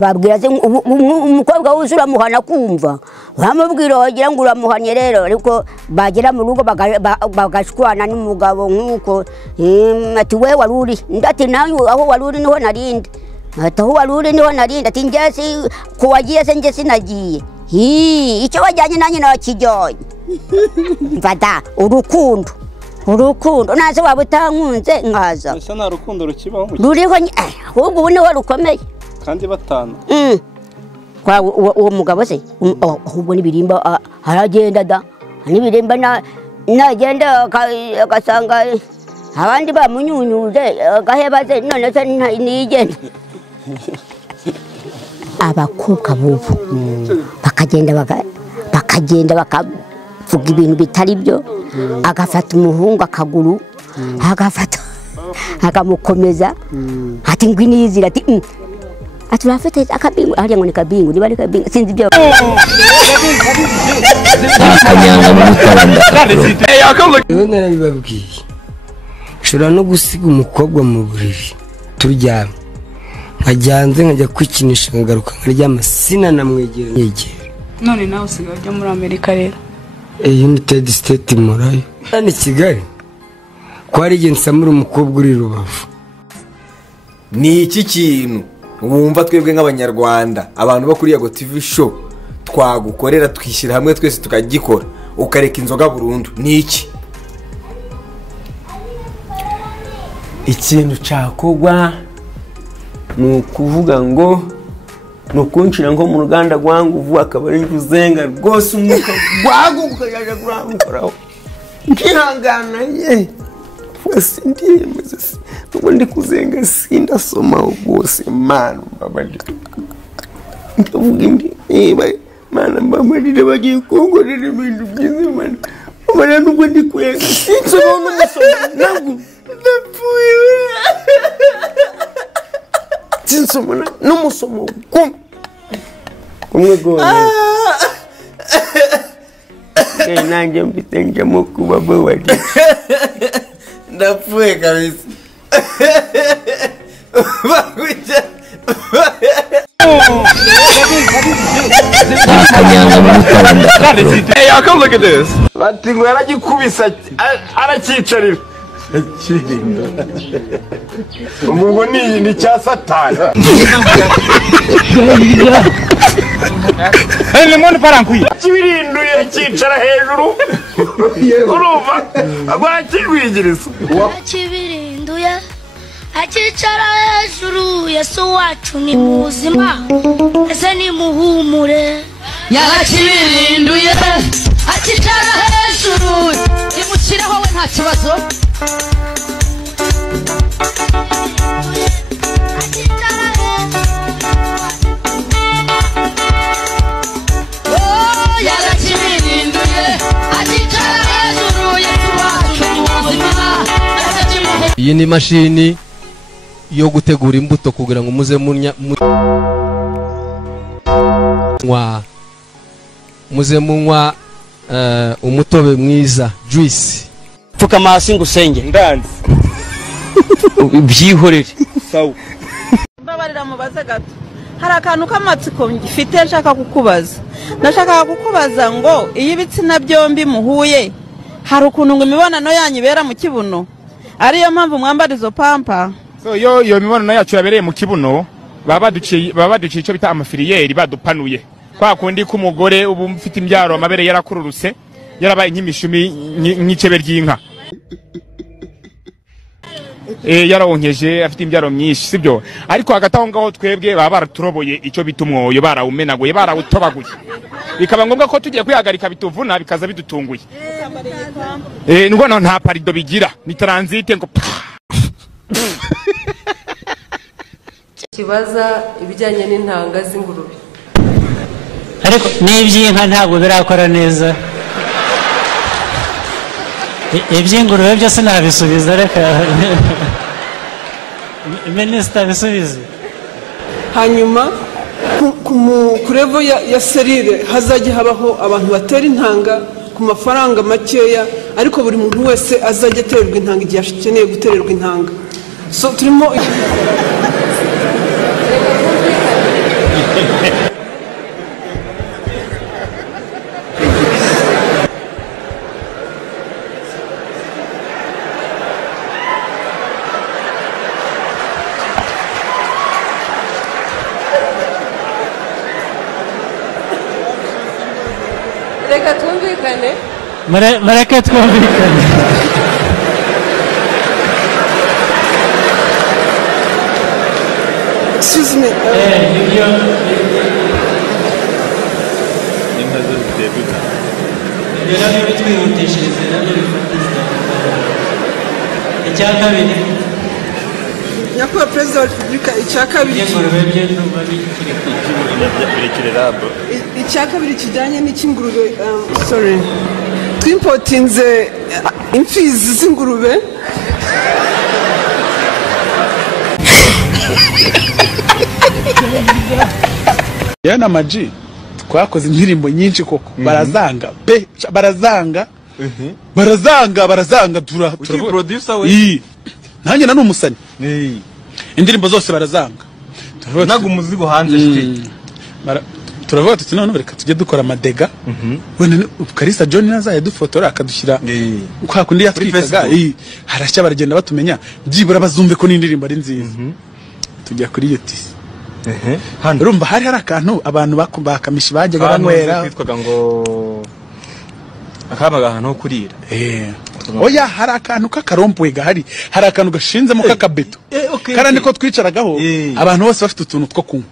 babwira se umukobwa wuzura muhana kumva bamubwira wagira ngo uramuhanye rero ariko bagera mu rugo bagashwana n'umugabo nkuko ati we waruri ndati nayo aho waruri niho narinde ati aho waruri niho narinde ati ngese ko wagiye se ngese nagiye icyo wajyanye nanjye nakijyoye mfata urukundo naze wabutankunze nkaza ese nta rukundo rukibaho ruriho ahubwo ubu niho rukomeye kandi batana kwa uwo mugabo se ahubwo nibirimba haragenda da nibirimba nagenda agasanga abandi bamunyunyuze gahebaze none se nigenda abakobwa bubu bakagenda bakavuga ibintu bitari byo agafata umuhungu akaguru agafata akamukomeza ati ngwinizira ati urafite akabingu hariya ngo ni kabingu niba ari kabingu sinzi byo narabibabwiye nshobora no gusiga umukobwa mu buriri turyamye nkajyanze nkajya kwikinisha nkagaruka nkaryama sinanamwegera none nawe usigaye ujya muri Amerika rero United States murayo ni Kigali ko ari igihe nsamura umukobwa uri Rubavu. Ni iki kintu wumva twebwe nk'abanyarwanda abantu bakuriye Go TV show twagukorera twishyira hamwe twese tukagikora ukareka inzoga burundu? Ni iki ikintu cyakogwa nukuvuga ngo nukunshira ngo mu ruganda rwangu vuba akabari kuzenga rwose umwuka gwaguka yaje kuramukuraho nkihangana ye wese ndiyemeza ngo ndi kuzenga sindasoma ubwose mana babandi ndavuga indi mana babandi bagiye kongorera ibintu byiza mana mana nubwo ndi kuyenga sinsoba n'umusoma nabwo ndapfuye sinsoma n'umusomo kumwe gone nanjye mfite njyamo kuba bawari ndapfuye kabisa bakuja Hey, y'all come look at this. bati ngo yaragikubisa arakicarira Umuntu ni cya Satani. Ele mundo parankuye. kibirinduye kicara hejuru urumva agwakigwigiriza kibirinduye akicara hejuru Yesu wacu ni muzima ese ni muhumure yarakibirinduye akicara hejuru imukireho we nta kibazo iyi ni mashini yo gutegura imbuto kugira ngo muze munywa umutobe mwiza juice pfuka amasi ngusenge Ndanze. byihorere Sawa. mbabarira mubaze gato hari akantu k'amatsiko ngifite nshaka kukubaza ndashaka kukubaza ngo iyo ibitsina byombi muhuye hari ukuntu ngo imibonano yanyu ibera mu kibuno ariyo mpamvu mwambara izo pampa So yo mibonano yacu yabereye mu kibuno baba duciye icyo bita amafiliyeri badupanuye kwa kundi k'umugore ubu mfite imbyaro amabere yarakururutse yarabaye nk'imishumi nk'icebe ry'inka yarawonkeje afite imbyaro myinshi sibyo ariko hagati aho ngaho twebwe baba baraturoboye icyo bita umwoyo barawumenaguye barawutobaguye bikaba ngombwa ko tugiye kwihagarika bituvuna bikaza bidutunguye ngo nta parido bigira ni transite ngo kibaza ibijyanye n'intanga z'ingurube ariko n'iby'inka ntabwo birakora neza iby'ingurube byose nabisubiza reka minisita bisubize hanyuma ku revo ya serire hazajya habaho abantu batera intanga ku mafaranga makeya ariko buri muntu wese azajya atererwa intanga igihe akeneye gutererwa intanga so turimo twumvikane mureke twumvikane excuse me icya kabiri nyakubahwa perezida wa repubulika icya kabiri icya kabiri kijyanye n'icy'ingurube sorry twimpotinze imfizi z'ingurube yana maji twakoze indirimbo nyinshi koko barazanga be barazanga producer we nanjye nani umusani indirimbo zose barazanga nago umuzigo hanze shiti turavuga tuti none reka tujye dukora amadega wenda Kalisa John nazaye dufotora akadushyira kwa kundi yatwikaga harashya baragenda batumenya byibura bazumve ko n'indirimbo ari nziza tujya kuri YouTube hano urumva hari akantu abantu bakamishi bajyaga banywera kwitwaga ngo akabaga ahantu ho kurira oya hari akantu k'akarompwe gahari hari akantu gashinzemo k'akabeto karandi ko twicaragaho abantu bose bafite utuntu two kunywa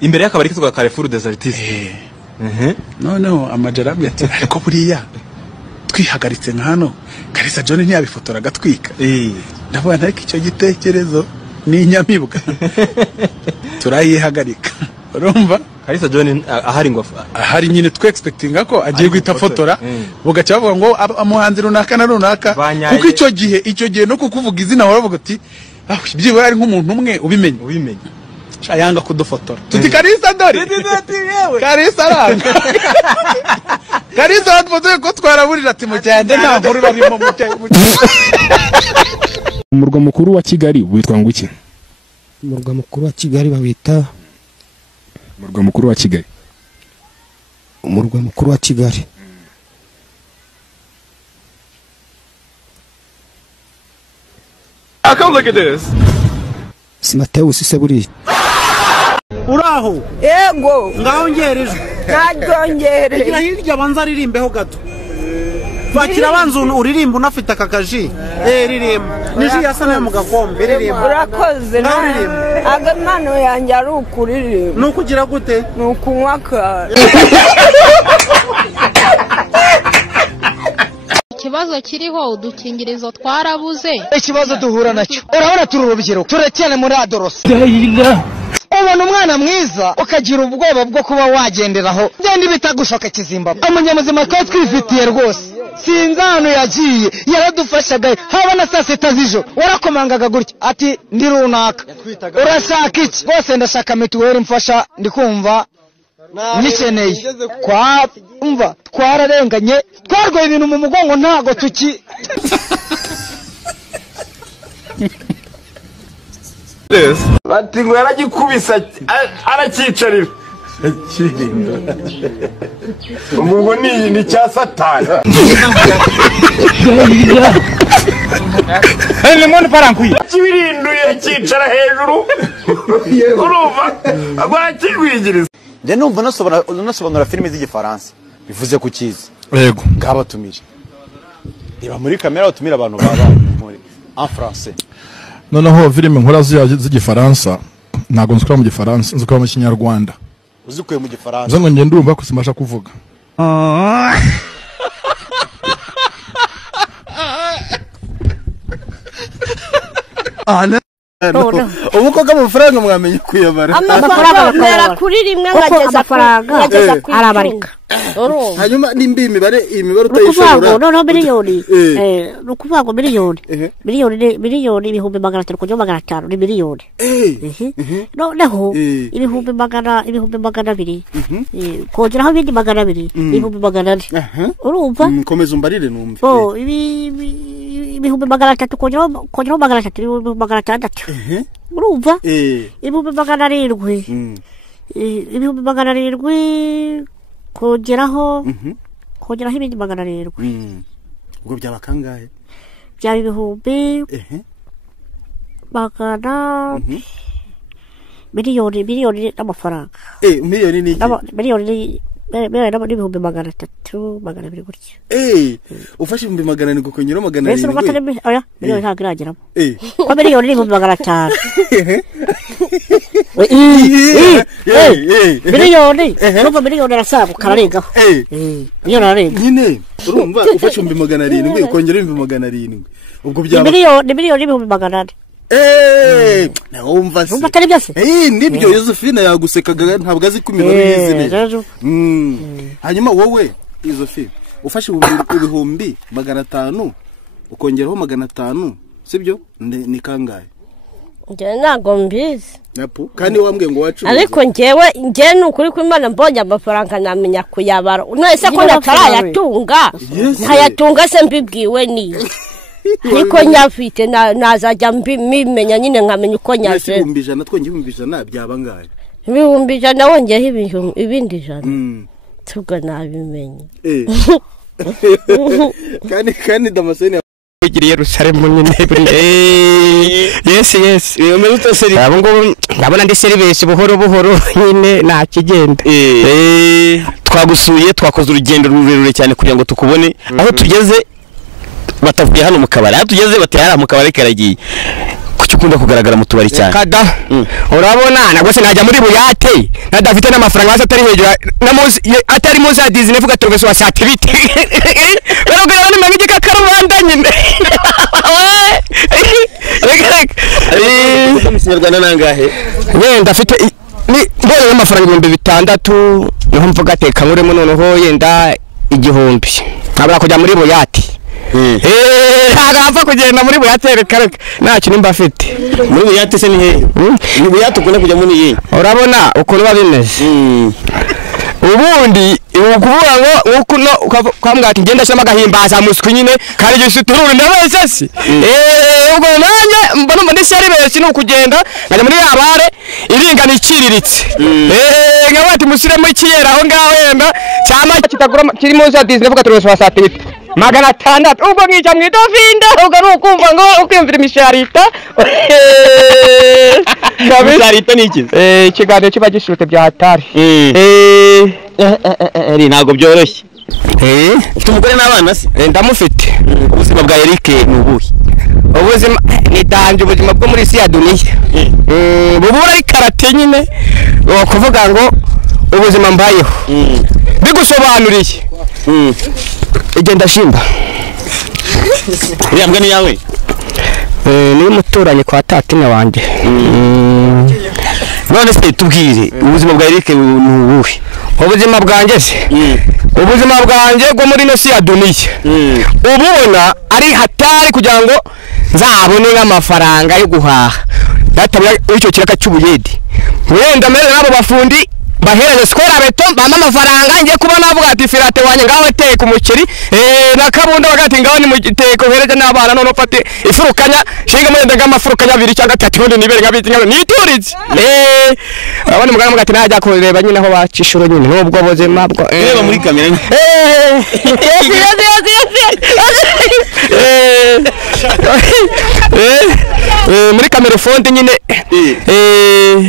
imbere y'akabari kitwa Carrefour des Artistes noneho amajarabye ati ariko buriya twihagaritse nka hano Kalisa John ntiyabifotora gatwika ndavuga ntariko icyo gitekerezo ni inyamibwa turayihagarika urumva Kalisa John ahari ngo ahari nyine twe expectinga ko agiye guhita fotora bugaca bavuga ngo amuhanzi runaka na runaka kuko icyo gihe no kukuvuga izina waravuga ati byibura ari nk'umuntu umwe ubimenye yanga kudufotora tuti Kalisa dore Kalisa aranga Kalisa watfotoye ko twaraburira ati mucyande nta nkuru barimo umurwa mukuru wa Kigali witwa nguki umurwa mukuru wa Kigali bawita umurwa mukuru wa Kigali umurwa mukuru wa Kigali come look at this si Mateus se buri uraho yego ngaho ngereje nagongereje igira hirya banza ririmbeho gato vakira banza uririmba unafite akakaji ririmba niji yasana mu gakombe ririmba urakoze agamano yanjye ari ukuririmba nukugira gute nukunywa ka ikibazo kiriho udukingirizo twarabuze ikibazo duhura nacyo urabona turi urubyiruko turacyane muri adorosi ubona umwana mwiza ukagira ubwoba bwo kuba wagenderaho byandi bitagushoka Kizimbabwe umunyamuzima twa twifitiye rwose sinzi ahantu yagiye yaradufashaga haba na saa sita z'ijoro warakomangaga gutya ati ndi runaka urashaka iki rwose ndashaka mituweli mfasha ndikumva nikeneye umva twararenganye twarwaye ibintu mu mugongo ntago tuki bati ngo yaragikubisa arakicarira ubwo ni cya satani lemon parankwi kibirinduye kicara hejuru urumva agwakigwigiriza nje numva nasobanura filime z'igifaransa bivuze ku kizi yego ngabatumije niba muri kamera utumira abantu baba muri en français noneho filime nkora z'igifaransa ntago nzikora mu gifaransa nzikora mu kinyarwanda uzikuye mu gifaransa zango ngende urumva ko simasha kuvuga ubu koko amafaranga mwamenye kuyabara amafaranga kuri rimwe ngageza kuri arabarika hanyuma nimba imibare utayishobora no miliyoni nukuvuga ngo miliyoni ibihumbi 300 kujya 500 ni miliyoni noneho ibihumbi 200 kongeraho ibindi 200 ibihumbi 400 urumva komeza umbarire numve ibihumbi 300 kongeraho 300 ibihumbi 600 urumva ibihumbi 700 ibihumbi 700 kongeraho ibindi 700 ubwo byaba kangahe byaba ibihumbi miliyoni n'amafaranga miliyoni ni bera n'ibihumbi 300 200 gutya ufashe ibihumbi 400 ukongeraho 400 mbese urumva atari oya miliyoni ntabwo irageramo ko miliyoni n'ibihumbi 500 miliyoni urumva miliyoni arasabuka ararengaho miliyoni ararenga nyine urumva ufashe ibihumbi 700 ukongeraho ibihumbi 700 ubwo byaba miliyoni n'ibihumbi 800 nawumva se atari byose nibyo Josephine yagusekaga ntabwo azi kumira yizi neza hanyuma wowe Josephine ufashe ibihumbi 500 ukongeraho 500 sibyo ni kangahe nje ntago mbizi napo kandi wambwiye ngo wacu ariko njyewe nukuri ko Imana mbonye amafaranga namenya kuyabara nese ko natarayatunga ntayatunga se mbibwiwe ni ariko nyafite nazajya mbimenya nyine nkamenya uko nyaje ibihumbi 100 twongeye 100 byaba ngahe ibihumbi 100 wongeyeho ibindi 100 tubwo nabimenye kandi Damascene igiriye Yerusalemu nyine yes yomeze utaseri abo ngo ndabona ndi service buhoro nyine nta kigenda twagusuye twakoze urugendo rurerure cyane kugira ngo tukubone aho tugeze batavuye hano mu kabari aho tugeze batera mu kabari karagiye kuki ukunda kugaragara mu tubari cyane kada urabona nagose najya muri buyate nadafite n'amafaranga hasi atari hejuru atari munsi ya Disney vuga turubeso wa satellite barogera bane mangije kakarubanda nyine Kinyarwanda nangahe ndafite ni mbere y'amafaranga 600 niho mvuga teka nkuremo noneho yenda 1000 nkabura kujya muri buyate agapfa kugenda muri buyate kareka nta kintu mbafite muri buyate se ni he ni buyate ukunda kujya muri iyi urabona ukuntu babimeze ubundi ukuvuga ngo ukuno kwambwati ngenda shama gahimbaza musku nyine kandi gisutururu ndabese si ubwo nanye mbona ndi seri bese no kugenda ngajya muri abare iringana ikiriritse ngabati musiremo ikiyera aho ngaho yenda cyama kitagura kiri munsi ya Disney vuga turubeso wa satellite 600 ubwo ngija mwidovinda ubwo nukumva ngo ukwimvira imisharita imisharita niki ikiganiro kiba gishute bya hatari ntago byoroshye ufite umugore n'abana se ndamufite ubuzima bwa Eric ni ubuhe ubuzima ni danje ubuzima bwo muri ya duniya bubura ari karate nyine kuvuga ngo ubuzima mbayeho bigusobanuriye igenda shimba yambwa ni yawe ni umuturanye kwa tatina wanje none se tubwire ubuzima bwa Eric ni ubuhe ubuzima bwanjye se ubuzima bwanjye bwo muri no ya duniya ubona ari hatari kugira ngo nzabone nk'amafaranga yo guhaha databura icyo kiraka cy'ubuyedi wenda mere nabo bafundi bahereze skora beto bama amafaranga ngiye kubona avuga ati firate wanye ngawe teka umuceri nakabunda bagati ngaho ni mu giteko hereje n'abana none ufate ifurukanya shinga mwenda ng'amafurukanya 2 cyangwa 3 none nibere ngabiti niturize abana mugana mugati najya kureba nyine aho bacishuro nyine n'ubwo buzima bwo reba muri kamera muri kamera fonde nyine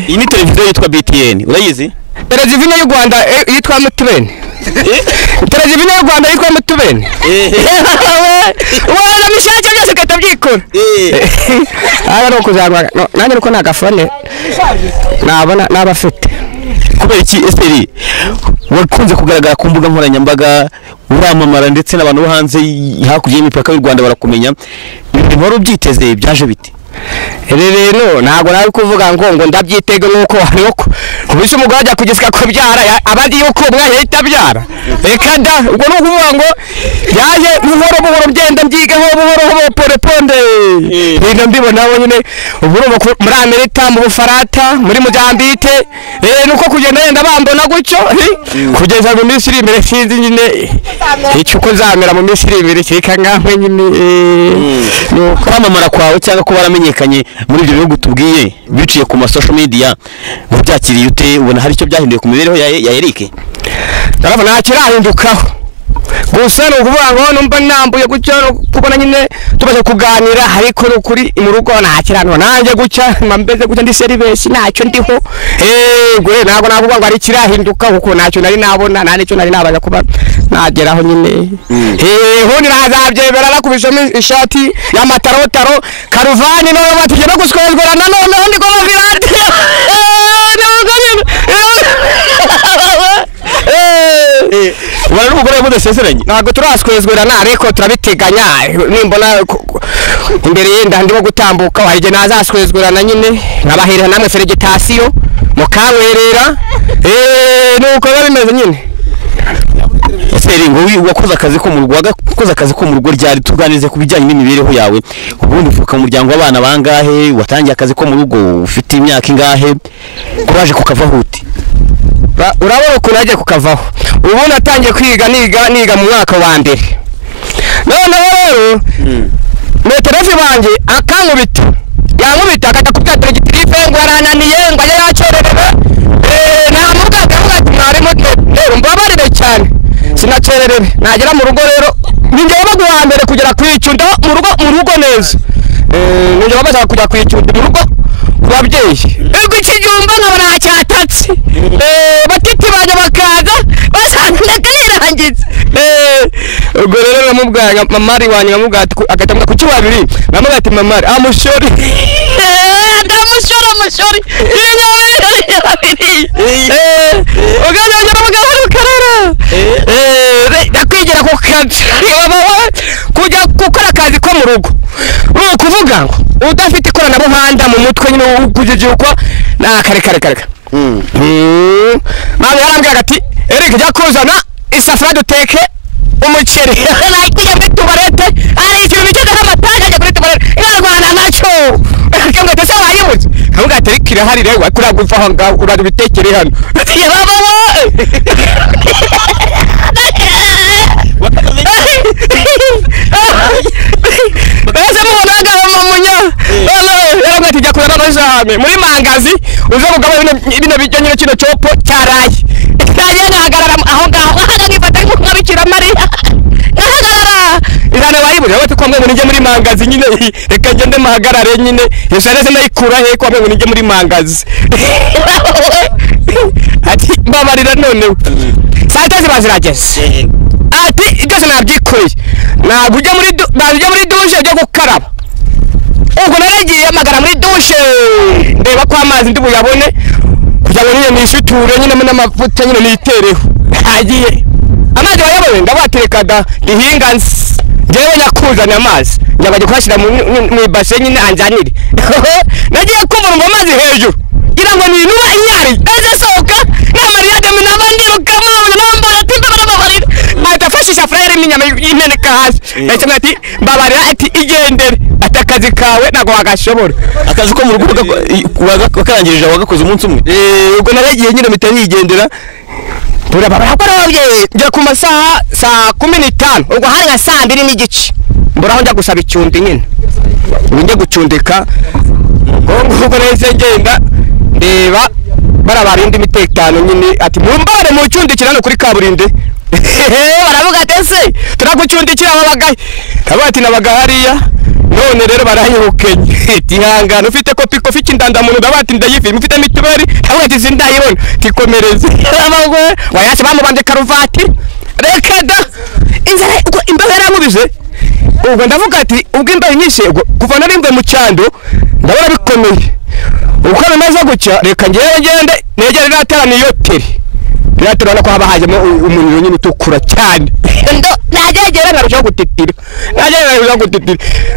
iyi ni televiziyo yitwa BTN urayizi televiziyo y'u Rwanda yitwa Mutubene televiziyo y'u Rwanda yitwa Mutubene wala mishake byose katabyikora no kuzagwa nanjye uko nagafone nabona nabafite kubera iki SRI wakunze kugaragara ku mbuga nkoranyambaga uramamara ndetse n'abantu bo hanze hakurya y'imipaka y'u Rwanda barakumenya wari ubyiteze byaje bite rero ntago nari kuvuga ngo ndabyitege nuko hariho kubise umugore ajya kugisika ko byara abandi yuko umwanya yitabyara reka da ubwo no kuvuga ngo yaje buhoro byenda mbyigeho buhoro poreponde rino mbibona abo nyine uburo muri Amerika mu Bufarata muri Mozambique nuko kugenda yenda bambona gucyo kugeza mu minsi iri imbere sinzi nyine icyo uko zamera mu minsi iri imbere kika ngamwe nyine no kwamamara kwawe cyangwa ko baramenyekanye muri ibyo bihugu tubwiye biciye ku ma social media mubyakiriye ute ubona hari icyo byahinduye ku mibereho ya Eric ndabona nta kirahindukaho gusa ni ukuvuga ngo numva nambuye gutya kubona nyine tumaze kuganira ariko kuri mu rugo nta kiranwa nanjye gutya mbeze gutya ndi serivisi ntacyo ndiho gwe ntabwo navuga ngo ari kirahinduka kuko ntacyo nari nabona nta nicyo nari nabaza kuba nageraho nyine hundi nazabyebera nakubishemo ishati y'amatarotaro karuvani no batije no guswezerana noneho ndi kwa virate wari umugore mudasezeranye ntabwo turaswezwerana ariko turabiteganya nimbona imbere yenda ndimo gutambuka wahije nazaswezwerana nyine nkabahirira namwe feregitasiyo mukanywerera nuko biba bimeze nyine Seri ngo wakoze akazi ko mu rugo wakoze akazi ko mu rugo ryari tuganirize ku bijyanye n'imibereho yawe ubundi ufuka mu muryango w'abana bangahe watangiye akazi ko mu rugo ufite imyaka ingahe kubaje kukavaho uti urabona ukuntu nagiye kukavaho ubu natangiye kwiga niga mu mwaka wa mbere noneho rero meterefi banjye akankubita yankubita akajya kubwira diregitirife ngo arananiye ngo ajye yacererera namubwaga ati mwarimu mbabarire cyane sinacererere nagera mu rugo rero ninjyewe baguha mbere kugera kwicunda mu rugo neza ninjyewe bashaka kujya kwicunda mu rugo babyeyi ego ikijumba nkabona cyatatse batiti bajya bakaza basanga nirangitse ubwo rero namubwira mamari wanyu namubwira agatamwa ku kibabiri namubwira ati mamari amushori amushori ugajya namugabo rukarara nakwigira ku kazi kujya gukora akazi ko mu rugo kuvuga ngo udafite ikoranabuhanga mu mutwe nyine ukujijikwa nakare mama yarambwira ati Eric jya kuzana isafuriya duteke umuceri nakwiye muri tubarete ari ikintu cyo n'amataje ajya kuri tubarete yarwana nacyo kamwe tese wayibuze kavuga ati Eric irahari rero wakura gupfa aho ngaho urari bitekere hano ati baba Ese mubonaga mamunya yaro ngati jya kurana no jame muri mangazi uzo kugaba bino bijyanye kino copo cyaraye naye nahagarara aho ngaho ngifata nkabikira Maria nahagarara irane wayibuze wote ko mwe munije muri mangazi nyine reka ngende mahagarare nyine yeshareze nayikura he ko mwe munije muri mangazi ati babarira none satazi bazirageze ati byose nabyikuye nagujya muri dushe byo gukaraba ubwo naragiye amagara muri dushe ndeba ko amazi ndi buyabone kugira ngo nyine nishuture nyine n'amavuta nyine nitereho hagiye amazi wayabone ndabatereka da ihinga njyewe nyakuzana amazi njyabaje kwashira mu ibase nyine anjanire nagiye kumva amazi hejuru gira ngo ni nuba inyari eze soka na Maria de minabandi kama namba timba barabarira atafashisha frere minyama imeneka hasi cyane ati babarira ati igendere atakazi kawe nago wagashobora akazi ko mu rugo wakarangirije wagakoze umunsi umwe ubwo naragiye nyine mitari yigendera pura babara barabye njya ku masaha saa 15 ubwo hari nka saa 2 n'igice mburaho njya gusaba icyundi nyine njye gucundika ubwo nahise ngenda ndeba barabarinde imitekano nyine ati mumbare mu cyundikira no kuri kaburinde baravuga ati ese turagucundikira babagaye kabati nabagahariya none rero barayihukenye tihangana ufite kopi kindandamuntu ndabati ndayifi mufite mituberi avuga ati zindayibona tikomereze abagwe wayase bamubanje karuvati reka da inzara uko imbaga yaramubize ubwo ndavuga ati ubwo imbaga nyishe kuva narimbwe mu cyando ndabona bikomeye uko bimaze gucya reka ngende negere naterana yoteri biraturana ko haba hajemo umuriro nyine utukura cyane ndo nagegera narushaho gutitira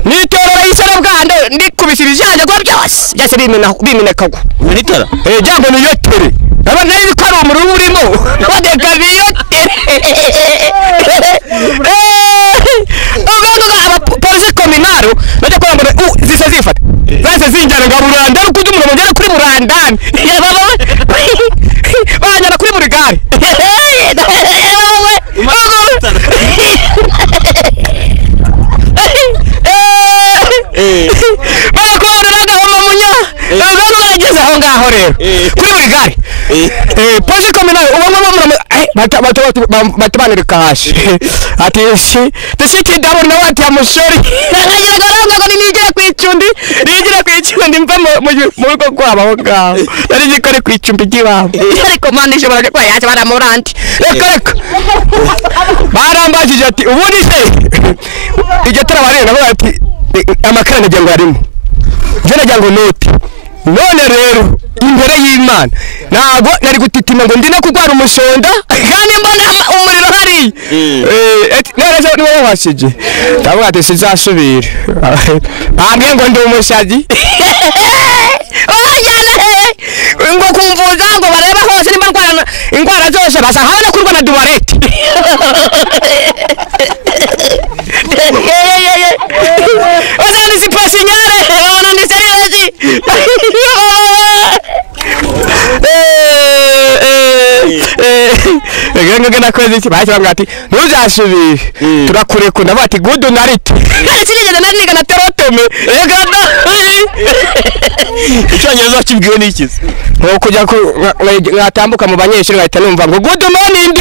nitorora isara bwande ndikubisira ijanja gwa byose bimenekagwa nitara jambo ni yoteri aba nari bikara umuriro urimo nabadeka biyoteri aba polisi kominaro najya kwa mbere zise zifata zase zinjana ngaburanda rukudu umuntu mugera kuri burandani banyana kuri buri gare barakoreraga mamunya nageze aho ngaho rero kuri buri gare polisi kominaro uwo batabanirika hasi ati tishiki ndabona wati ya mushori nkagira garanga ko nigera kwicundi mva mu rugo rwabo ngaho nari gikore kwicumbi giwabo ariko mani shobora kwa yaje baramuranti reka barambajije ati ubundi se iryo tarabarena nabo ati amakara nagiye arimo je nagiye ngo noti none rero imbere y'Imana nago nari gutitima ngo ndina kugwara umushonda kandi mbona umuriro hari naraje niwe washije ndavuga ati sizasubira bambye ngo ndi umushaji ngo kumvuza ngo bareba hose nimba ndwara ingwara zose basa habona kurwa na duwarete Ozani si pasignare, non ni seriosi. Ngenge nakoze iki baje bamwati ntuzasubire turakureko ndabati good night sinigeze naniga na terotome egada icyongereza kibwiwe n'ikizi nko kujya ngatambuka mu banyeshuri ngahita numva ngo good morning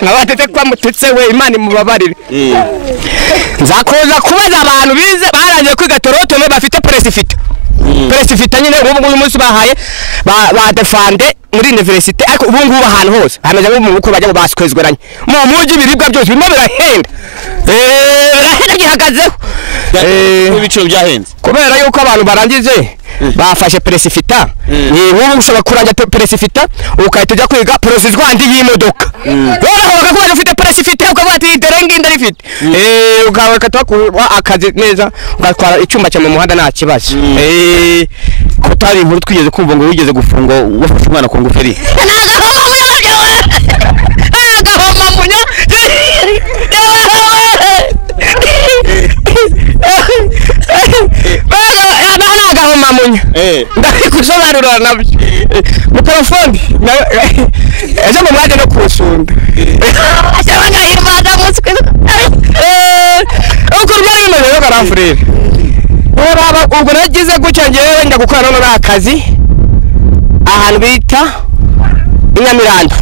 nabatete kwa mututse we Imana imubabarire nzakoza kubaza abantu bize barangije kwiga terotome bafite presifita nyine ubu munsi bahaye ba defande muri university ariko ubu ngubu ahantu hose hamaze mu buko bajya baskwezweranye mu muji biribwa byose bimo birahenda birahenda gihagazeho ibiciro byahenze kubera yuko abantu barangize bafashe presifita ni ubu ushobora kuranja presifita ukahita ujya kwiga prosizwandi y'imodoka rero bakakubaza ufite presifita ukavuga ati derengi ndarifite ugawe katwa akazi neza ugatwara icyuma cyo mu muhanda nta kibazo kutari inkuru twigeze kumva ngo wigeze gufunga wafashe umwana ku nguferi agahoma munya agahoma munya ndikusobanurira nabyo mu telefone ejo mu mwaje no kusunda ashabanga hirmada muswe uko rwari bimeze barafurira uraba ubwo nagize gucyo ngewe njya gukora no akazi ahantu bita Inyamirando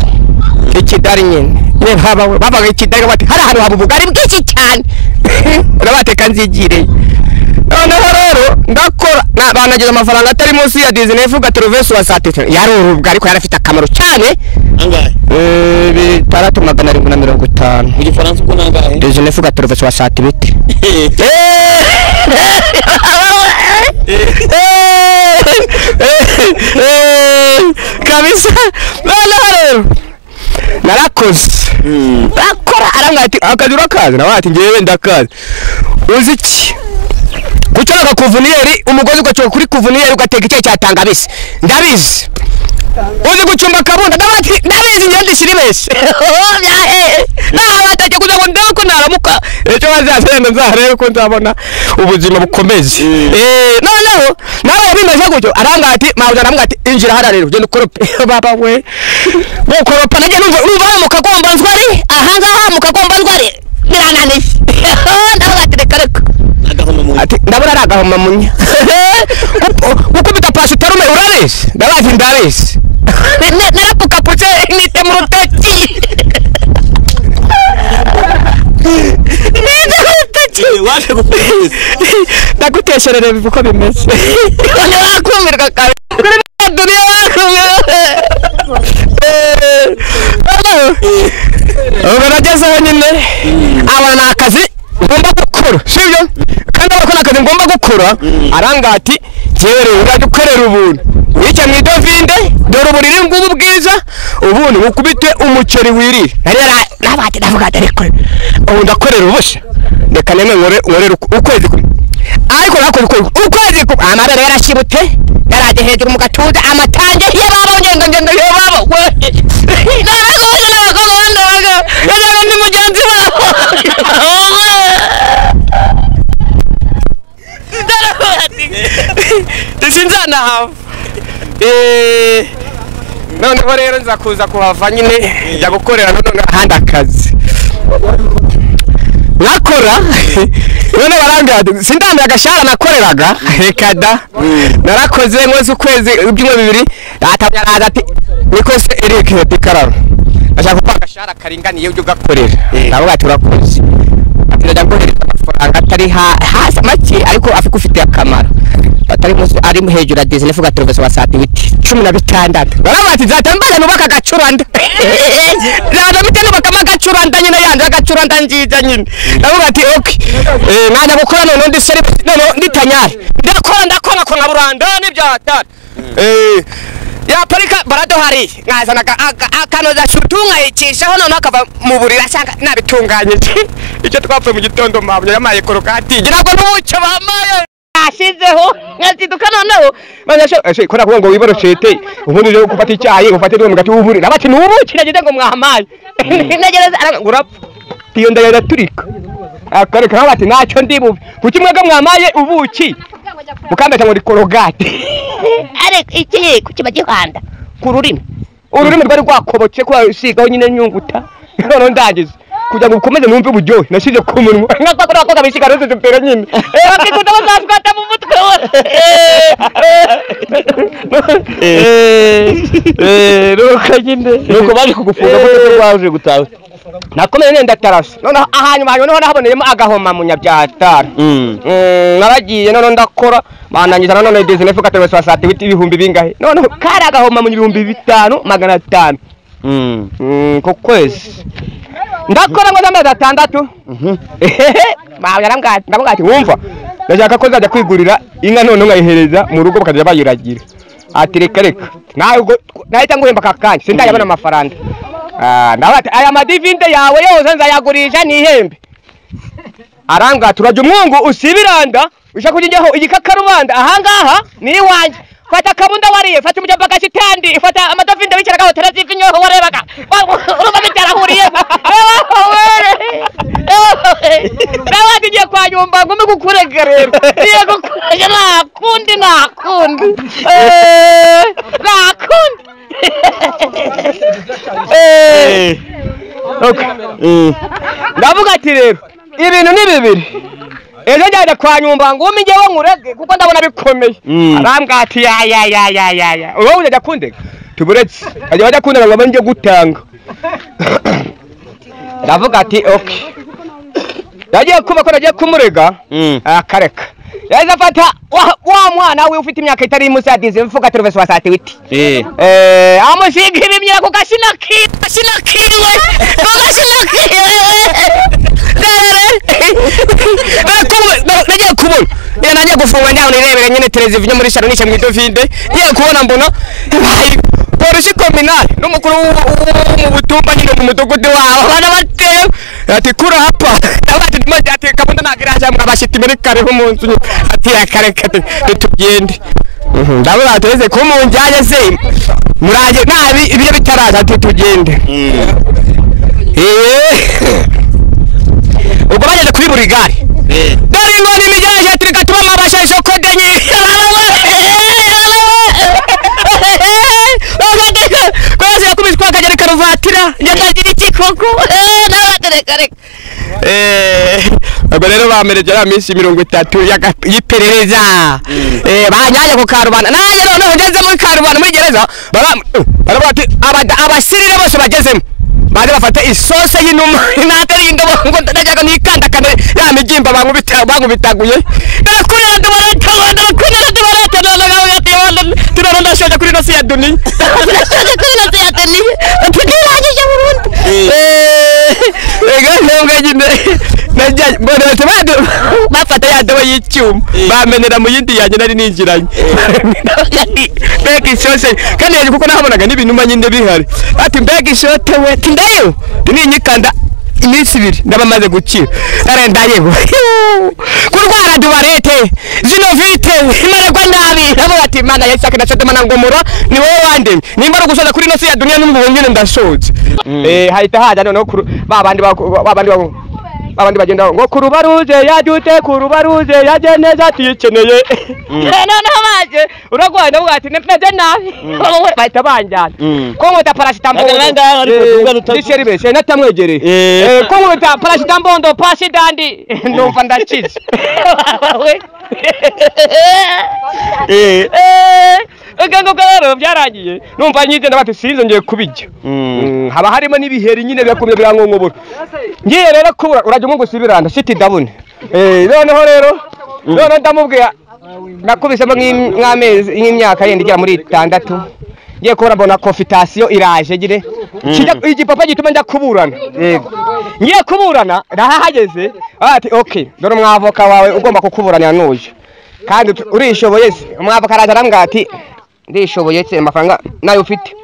ikidari nyine baba ikidari bati hari ahantu haba ubugari bwinshi cyane urabateka nzigire noneho rero ndakora banageza amafaranga atari munsi ya 19 gatroveso wa satete yari urubwa ariko yarafite akamaro cyane angahe 3750 mu gifaransa uko nangahe 19 gatroveso wa satete kabisa rero narakoze akora arangati akadura kazi nabati ngewe ndakazi uziki gucaraga kuvuniyeri umugozi ugacoka kuri kuvuniyeri ugateka icyo cyatanga bise ndabizi uzi gucumba kabunda ndabizi ngende shiribeshe batajya kuza ngo ndako naramuka ejo bazasenda nzarebe ko nzabona ubuzima bukomeze noneho nawe bimeze gutyo arangati mawuza namwati injira hara rero genda ukorope baba we bokoropa naje numva mukagomba nzwari ahangaha mukagomba nzwari birananiye ndabatireka ati ndabura ragahoma munya uko bitapasha tarume urarese ndabazi ndarese narapuka puce nite mu rutoki waje gupesa ndagutesherere bivuko bimeze none wakumirwa kabe dunia urageze nyine abana akazi ngomba gukora sibyo kandi abakora akazi ngomba gukora arangati jewe uraje ukorera ubuntu wica mwidovinde dore uburiri ngubu bwiza ubundi ukubite umuceri wirire nabati ndavuga ariko ubu ndakorera ubusha reka neme nkorera ukwezi ariko nakoze ukwezi amabere yarashibute yaraje hejuru mu gatuza amatange yababo ngendo yababo naragoje n'abakobwa yaje ndi mugenzi wabo sinzana hawo noneho rero nza kuza kuhava nyine njya gukorera none ahandi akazi nakora none barambye sindambe agashara nakoreraga reka da narakoze nkoze ukwezi ibyumwe bibiri atamya ati niko se Eric Tikararo ashaka kupanga shara karinganiye ujye ugakorera nawe ati urakoze atirajya guhereza amafaranga atari hasi make ariko afite ufite akamaro atari muzi ari hejuru ya Disney fuga Television wa sati biti 16 barabati zatambaye nubaka gacuranda rado miteno bakama gacuranda nyine yanje gacuranda njiza nyine navuga ati okay nanya gukora none ndi seri none nditanyari ndakora ko naburanda n'ibyatari ya parika barado hari ngazana akanoza shutunga icishaho none akava mu burira cyangwa nabitunganye icyo twapfe mu gitondo mabyo yamaye korokati gira ngo n'ucyo bamaye ashizeho ngatiduka noneho bazasho kora kungo wiboroshete ubundi ryo gufata icyayi ufate rwo mugati w'uburira bati n'ubuki nagize ngo mwahamaye nagereza ngurapfa iyo ndayada turika akareka bati nacyo ndibuve kuki mwega mwamaye ubuki mukambeta ngo rikorogate are iki kuki bagihanda kururimi ururimi rwari rwakobotse kwa sigaho nyine nyunguta none ndagize kugira ngo ukomeze numve uburyohe nashije ku munwa nkakora ko kabishika rose tupera nyine akikuta bazafata mu mutwe ruka nyine nuko baje kugufunga ko rwaje gutaha nakomeye nenda tarasa none ahanyuma noneho nahaboneyemo agahoma mu nyabyatara naragiye none ndakora banangiza none Disney fuka Television sati biti ibihumbi bingahe none kari agahoma mu 5500 ko kwezi ndakora ngo ndameze 6 ndavuga ati wumva ndashaka ko zajya kwigurira inka none ngayihereza mu rugo bakajya bayiragira ati reka nahita nguhemba kakanje sindayabona amafaranga ndabati aya madivinde yawe yose nzayagurisha nihembe aranga turajya umwungu usibiranda ushaka kujyaho igikakarubanda ahangaha ni iwanje fata kabunda wariye fata umujya baka shitandi fata amadavinde bicaraga ho terazivi nyoho warebaga uruba bitarahuriye nawe tugiye kwa nyumba ngo migukurega rero niye gukurega nakundi ndavuga ati rero ibintu ni bibiri ejo njyana kwa nyumba ngo umingewe nkurege kuko ndabona bikomeye arambwa ati ya uwo ujya kundega tuburetse ajya bajya kundega ngo banje gutanga ndavuga ati okay yagiye kuba ko nagiye kumurega akareka yaza fata wa mwana we ufite imyaka itari musa Disney mfuka Television wasati witi amushiga ibimyira ku gashinakirwe nagiye kubona nagiye gufunga njyaho nirebere nyine televiziyo muri sharo nishe mu idovinde ngiye kubona mbona polisi kominali n'umukuru mu butumba nyine mu mudugudu waho abana bateye ati kura hapa abati mmoja ati kabunda nagiraje mwabashiti muri kare ho munzu ati yakareka tugende ndabura ateze ko munjyaje se muraje nabi ibiye bitaraza ati tugende ubwo baje kuri buri gare dore ngo ni mijaje ati reka tuba mabasha isoko denyi kwezi yakubitwa akagera karuvatira njyagira iki koko nabatereka ubwo rero bamereje ya minsi 30 yiperereza banyaje ku karubana naje noneho ngeze muri karubana muri gereza barabati abasirire bose bagezemo bari bafata isose y'inuma natari indobo ngo ndajyaga nikandakane ya mijimba bangubitaguye ndakurira ndabarata turarunda shoje kuri no ya duni shoje kuri no ya duni tudiraje Burundi ngajine najya mbona tabado bafata ya dobo y'icyuma bamenera mu yindi yanjye nari ninjiranye mbega isose kandi yaje kuko nahabonaga n'ibinuma nyinde bihari ati mbega ishote we tindayo tuninyikanda iminsi 2 ndabamaze gukira arendayeho kurwara dubarete zinovite imaragwa nabi nabo ati mana yashaka ndashaka mana ngomora ni wowe wande nimara gushoza kuri no ya dunia n'umubonyene ndashoje hahita haja noneho babandi bagenda ngo kurubaruje yajute kurubaruje yageneza tikeneye none baje uragwaye navuga ati neje nabi bahita banjana ko muta paracetamol ndisheribe natamwegereye ko muta paracetamol pasidandi numva ndakize ngo rero byaragiye numva nyigenda bati sinzo ngiye kubijya haba harimo n'ibiheri nyine byakumye birankongobora ngiye rero kubura urajya umugusibiranda siti dabune noneho rero none ndamubwiye nakubisemo nk'amezi nk'imyaka yenda igera muri 6 ngiye kubona mbona confitation iraje gire igipapa gituma njya kuburana yego ngiye kuburana rahageze ati okay dore umwavoka wawe ugomba kukuburanira nuje kandi urishoboye se umwavoka araza arambwira ati ndishoboye se amafaranga nayo ufite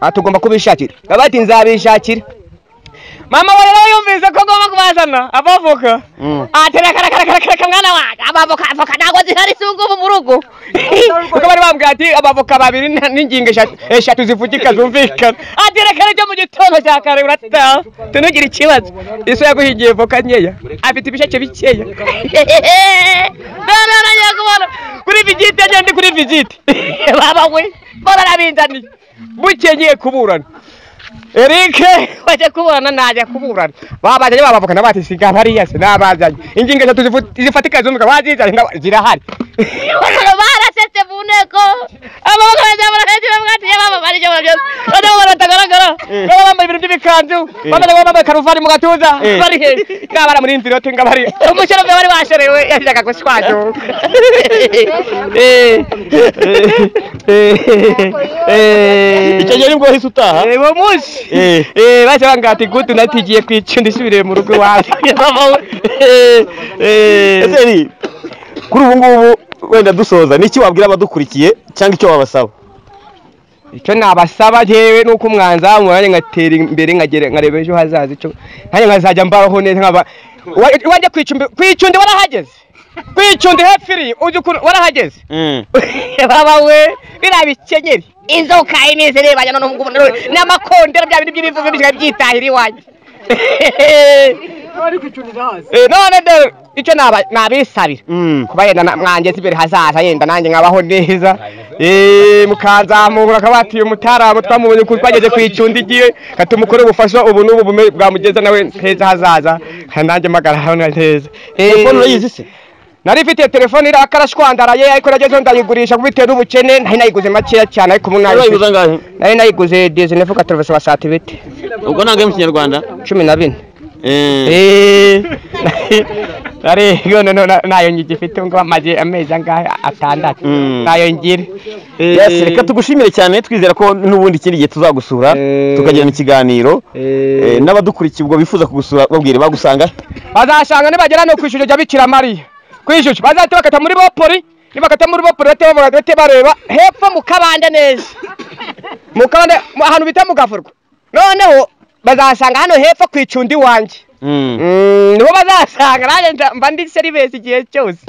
atugomba kubishakira abati nzabishakira mama wale leo yumvise ko ngoma kubazana abavoka atereka mwana wake abavoka ntago zihari sungu mu rugo uko bari bambwira ati abavoka babiri n'ingingo eshatu zivugika zumvikana atereka ryo mu gitondo cya kare urataha tunugira ikibazo iso yaguhigiye voka nyeya afite ibisheke bikeya nana yakubona kuri visite agende kuri visite baba we barabinzani bukenyeye kuburana Eric waje kuburana naje kuburana babaje babavuka nabati sigana hariya se nabazanye ingingo eshatu zifatika zumika bazizanye zirahari barasetse buneko abagabo bazabura hejuru mwati yababa bari cyo byo bado baratagaragara bambaye ibintu by'ibikanzu bambaye karuvani mu gatuza bari he ngabara muri inzira tinga bari umushero bari basherewe yashaka gushwajo icyo gihe nibwo hise utaha uwo munsi baje bangati gutu natigiye kwicunda isubire mu rugo wawe ese kuri ubu ngubu wenda dusoza niki wabwira abadukurikiye cyangwa icyo wabasaba icyo nabasaba jewe nuko umwanza mwanya ngatera imbere nkagere nkareba ejo hazaza icyo nanye nkazajya mbaho neza nkaba wajya kwicunda warahageze kwicunda hepfiri uje warahageze baba we birabikenyeri inzoka ineze rebanya none ngo n'amakondera bya bintu by'ibivuga bishaka byitahira iwanjye none de icyo nabisabira kuba yenda mwangeze imbere hazaza yenda nanjye nkabaho neza mukanzamura kabatiye umutaramu twamubonye ko twageze kwicunda igiye katumukore ubufasha ubu n'ubu bwamugeza nawe heza hazaza nanjye magara neza telefone urayizi se nari mfite telefone iri akarashwandaraye ariko nageze ndayigurisha kubitewe n'ubukene nari nayiguze makeya cyane ariko umuntu nayiguze angahe nari nayiguze 19 satibete ubwo nangahe mu kinyarwanda 12 nari nayo ngigifite ngo amaje amezi angahe 6 nayo ngire reka tugushimire cyane twizera ko n'ubundi ikindi gihe tuzagusura tukagirana ikiganiro n'abadukurikiye ubwo bifuza kugusura babwire bagusanga bazashanga nibagera no kwishuje jya Bikira Mariya kwishyushye bazahita bakata muri bopori nibakata muri bopori bate bareba hepfo mu kabande neza mu kabande ahantu bita mu gafurwa noneho bazasanga hano hepfo kwicundi wanjye niho bazasanga nanjye mba ndi serivisi igihe cyose